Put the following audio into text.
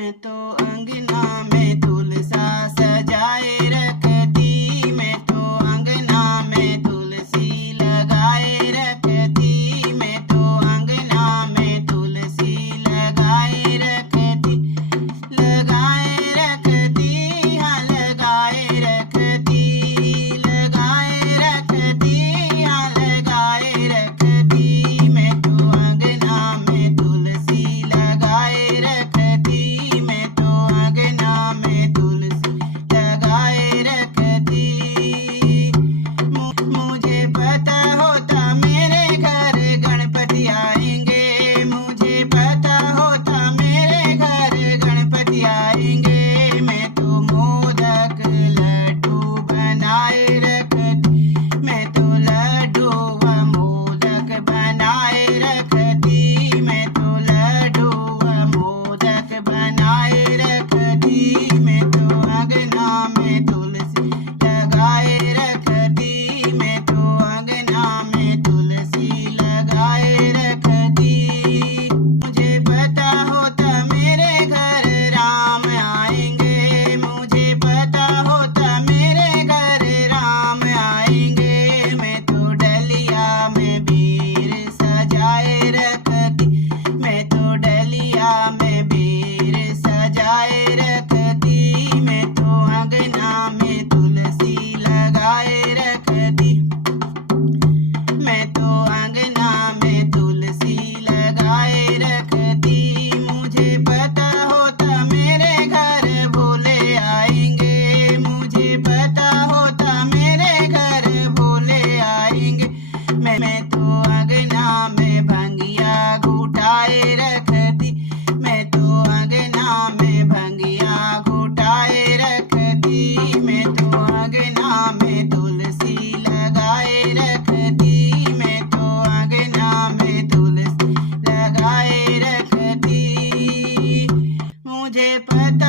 मैं तो अंगना में तुलसा सजाए रखती, मैं तो अंगना में तुलसी लगाए रखती, मैं तो अंगना में तुलसी लगाए रखती, लगाए रखती, हाँ लगाए रखती, लगाए रखती, हाँ लगाए रखती, मैं तो अंगना में तुलसी लगाए रखती, मैं तो अंगना में तुलसी लगाए रखती। मुझे पता होता मेरे घर गणपति आएंगे, मुझे पता होता मेरे घर गणपति आएंगे, मैं तो मोदक लड्डू बनाए रखती, मैं तो लड्डू व मोदक बनाए रखती, मैं तो लड्डू व मोदक बनाए रखती, मैं तो अंगना में तुलसी लगाए रखती, मैं तो अंगना में तुलसी लगाए रखती। मुझे पता होता मेरे घर राम आएंगे, मुझे पता होता मेरे घर राम आएंगे, मैं तो डलिया में बीर सजाए रखती, मैं तो डलिया में बीर सजाए रखती, मैं तो अंगना में तुलसी लगाए रखती, मैं तो अंगना में तुलसी लगाए रखती। मुझे पता होता मेरे घर भोले आएंगे, मुझे पता होता मेरे घर भोले आएंगे, मैं तो अंगना में भंगिया घुटाए रखती, मैं तो अंगना में भंगिया घुटाए रखती, मैं तो अंगना में तुलसी लगाए रखती, मैं तो अंगना में तुलसी लगाए रखती। मुझे पता